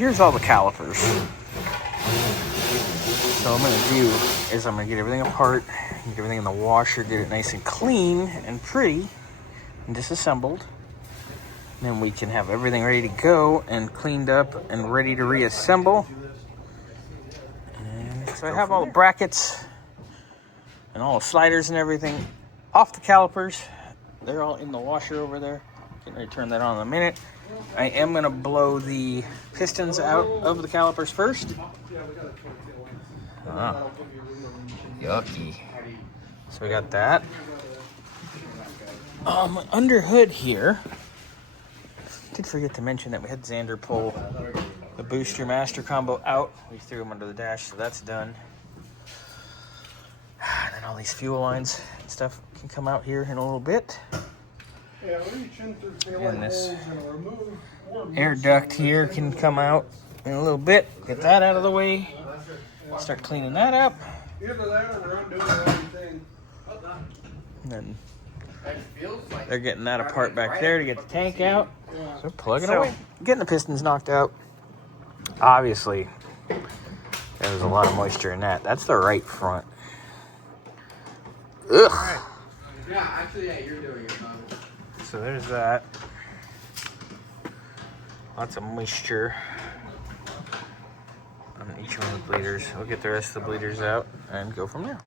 here's all the calipers. So what I'm going to do is I'm going to get everything apart, get everything in the washer, get it nice and clean and pretty and disassembled. Then we can have everything ready to go and cleaned up and ready to reassemble. And so I have all the brackets and all the sliders and everything off the calipers. They're all in the washer over there. Getting ready to turn that on in a minute. I am going to blow the pistons out of the calipers first. Yucky. So we got that. Under hood here, did forget to mention that we had Xander pull the booster master combo out. We threw them under the dash, so that's done. And then all these fuel lines and stuff can come out here in a little bit. And this air duct here can come out in a little bit. Get that out of the way. Start cleaning that up. And then they're getting that apart back there to get the tank out. So plugging away. Getting the pistons knocked out. Obviously, there was a lot of moisture in that. That's the right front. Ugh. Yeah, actually, yeah, you're doing it. So there's that. Lots of moisture on each one of the bleeders. We'll get the rest of the bleeders out and go from there.